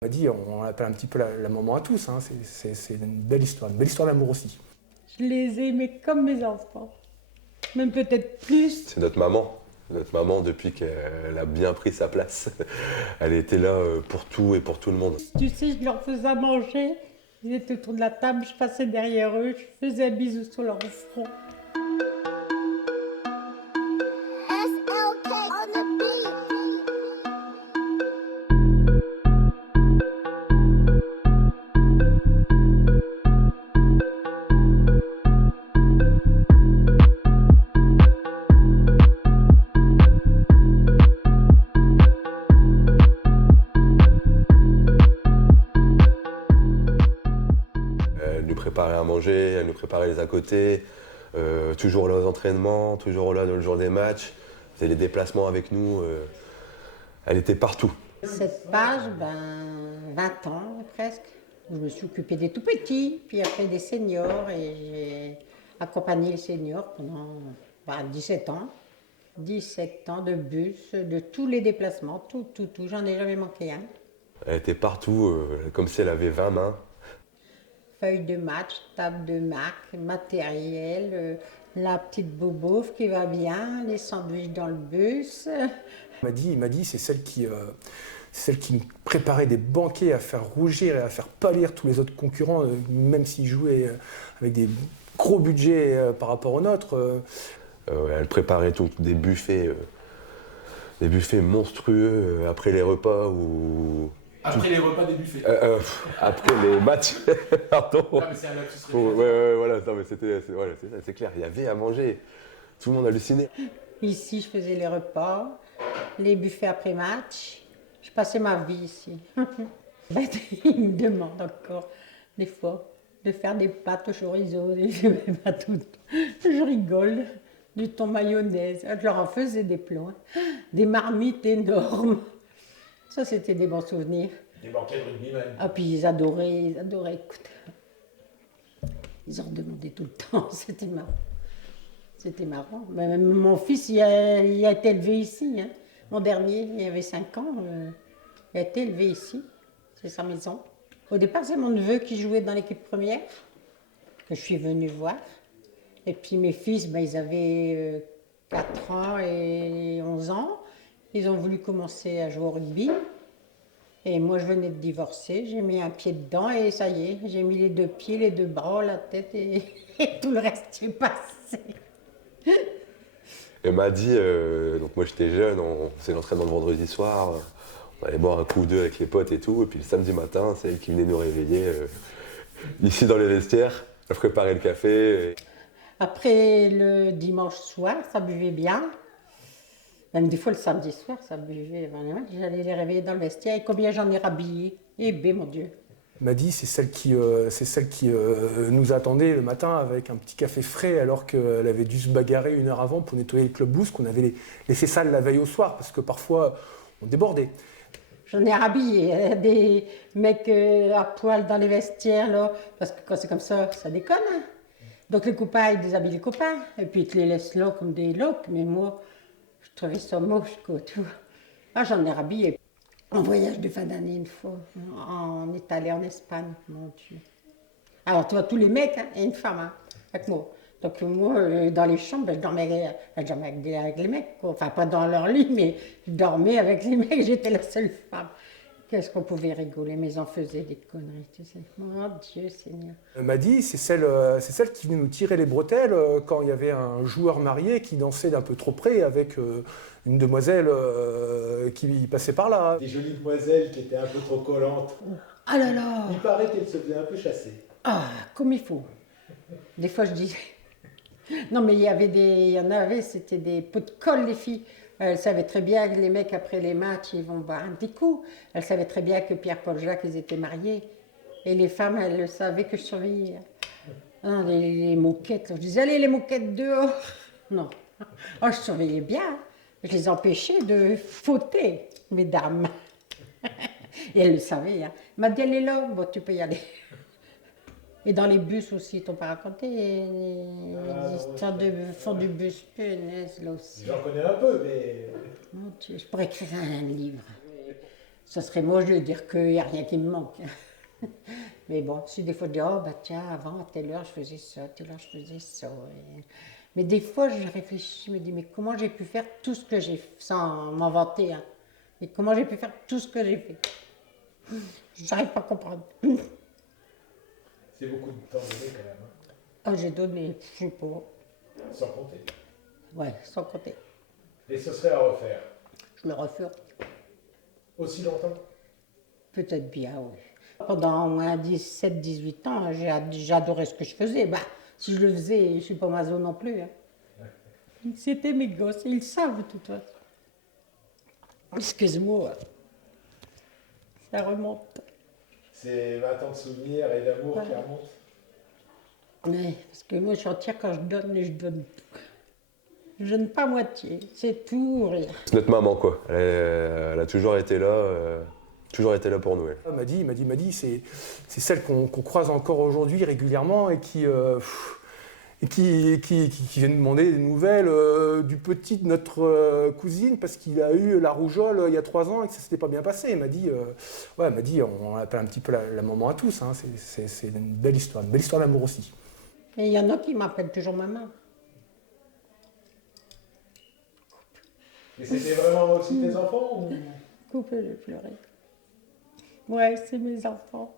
On m'a dit, on l'appelle un petit peu la maman à tous, hein. C'est une belle histoire d'amour aussi. Je les ai aimés comme mes enfants, même peut-être plus. C'est notre maman. Notre maman, depuis qu'elle a bien pris sa place, elle était là pour tout et pour tout le monde. Tu sais, je leur faisais à manger, ils étaient autour de la table, je passais derrière eux, je faisais un bisou sur leur front. Elle nous préparait à manger, elle nous préparait les à côté, toujours là aux entraînements, toujours là le jour des matchs, elle faisait les déplacements avec nous, elle était partout. Cette page, 20 ans presque. Je me suis occupée des tout petits, puis après des seniors, et j'ai accompagné les seniors pendant 17 ans. 17 ans de bus, de tous les déplacements, tout, j'en ai jamais manqué un. Elle était partout, comme si elle avait 20 mains. Feuilles de match, table de marque, matériel, la petite boubouffe qui va bien, les sandwichs dans le bus. Il m'a dit c'est celle qui me préparait des banquets à faire rougir et à faire pâlir tous les autres concurrents, même s'ils jouaient avec des gros budgets par rapport aux nôtres. Elle préparait des buffets monstrueux après les repas ou... Après les repas des buffets. Après les matchs, pardon. Ah, mais c'est un lapsus Ouais, voilà, non, mais c'est clair, il y avait à manger. Tout le monde hallucinait. Ici, je faisais les repas, les buffets après match. Je passais ma vie ici. Il me demande encore, des fois, de faire des pâtes au chorizo. Je rigole. Du thon mayonnaise. Je leur en faisais des plats. Des marmites énormes. Ça, c'était des bons souvenirs. Des banquets de rugbyman. Ah, puis ils adoraient, écoute. Ils en demandaient tout le temps, c'était marrant. C'était marrant. Même mon fils, il a été élevé ici. Hein. Mon dernier, il avait 5 ans, il a été élevé ici. C'est sa maison. Au départ, c'est mon neveu qui jouait dans l'équipe première, que je suis venue voir. Et puis mes fils, ils avaient 4 ans et 11 ans. Ils ont voulu commencer à jouer au rugby. Et moi, je venais de divorcer. J'ai mis un pied dedans et ça y est. J'ai mis les 2 pieds, les 2 bras, la tête et tout le reste est passé. Elle m'a dit, donc moi j'étais jeune, on faisait l'entraînement le vendredi soir, on allait boire un coup ou deux avec les potes et tout. Et puis le samedi matin, c'est elle qui venait nous réveiller ici dans les vestiaires. Elle préparait le café. Après, le dimanche soir, ça buvait bien. Même des fois, le samedi soir, ça buvait. J'allais les réveiller dans le vestiaire. Et combien j'en ai rhabillé. Eh bien, mon Dieu. Elle m'a dit c'est celle qui nous attendait le matin avec un petit café frais alors qu'elle avait dû se bagarrer 1 heure avant pour nettoyer le club boost, qu'on avait laissé sale la veille au soir parce que parfois on débordait. J'en ai rhabillé des mecs à poil dans les vestiaires, là, parce que quand c'est comme ça déconne. Hein. Donc les copains, ils déshabillent les copains, et puis ils te les laissent là comme des loques, mais moi, je trouvais ça moche, quoi, tout. Ah, j'en ai rhabillé. En voyage de fin d'année, une fois, on est allé en Espagne, mon Dieu. Alors, tu vois, tous les mecs, hein, et une femme, hein, avec moi. Donc moi, dans les chambres, je dormais avec les mecs, quoi. Enfin pas dans leur lit, mais je dormais avec les mecs, j'étais la seule femme. Qu'est-ce qu'on pouvait rigoler, mais ils en faisaient des conneries, tu sais. Mon Dieu Seigneur. Elle m'a dit c'est celle qui venait nous tirer les bretelles quand il y avait un joueur marié qui dansait d'un peu trop près avec une demoiselle qui passait par là. Des jolies demoiselles qui étaient un peu trop collantes. Ah là là. Il paraît qu'elles se faisaient un peu chasser. Ah, comme il faut. Des fois, je disais... Non, mais il y en avait, c'était des pots de colle, les filles. Elles savaient très bien que les mecs, après les matchs, ils vont boire un petit coup. Elles savaient très bien que Pierre-Paul Jacques, ils étaient mariés. Et les femmes, elles le savaient que je surveillais. Non, les moquettes, je disais, allez, les moquettes dehors. Non. Oh, je surveillais bien. Je les empêchais de fauter, mesdames. Et elles le savaient. Hein. Elle m'a dit, elle est là, bon, tu peux y aller. Et dans les bus aussi, t'ont pas raconté les histoires de fond du bus, punaise, là aussi. J'en connais un peu, mais... Mon Dieu, je pourrais écrire un livre. Ça serait moche de dire qu'il n'y a rien qui me manque. Mais bon, si des fois je dis, oh bah tiens, avant, à telle heure, je faisais ça, à telle heure, je faisais ça. Mais des fois, je réfléchis, je me dis, mais comment j'ai pu faire tout ce que j'ai fait, sans m'inventer, hein. Mais comment j'ai pu faire tout ce que j'ai fait? J'arrive pas à comprendre. C'est beaucoup de temps donné quand même, hein. Ah, j'ai donné, je sais pas. Sans compter. Ouais, sans compter. Et ce serait à refaire. Je le referai. Aussi longtemps? Peut-être bien, oui. Pendant au moins 17-18 ans, j'adorais ce que je faisais. Bah, si je le faisais, je ne suis pas maso non plus, hein. C'était mes gosses, ils le savent de toute façon. Excuse-moi. Ça remonte. C'est 20 ans de souvenirs et d'amour Ouais. qui remontent. Ouais, parce que moi, je suis entière quand je donne, et je donne tout. Je donne pas moitié, c'est tout ou rien. C'est notre maman, quoi. Elle a toujours été là. Toujours été là pour nous. Elle. Maddy, c'est celle qu'on croise encore aujourd'hui régulièrement et qui vient nous demander des nouvelles du petit de notre cousine parce qu'il a eu la rougeole il y a 3 ans et que ça s'était pas bien passé. Maddy, on l'appelle un petit peu la maman à tous, hein. C'est une belle histoire d'amour aussi. Et il y en a qui m'appellent toujours maman. Et c'était vraiment aussi tes enfants ou... Coupez les pleurer. Ouais, c'est mes enfants.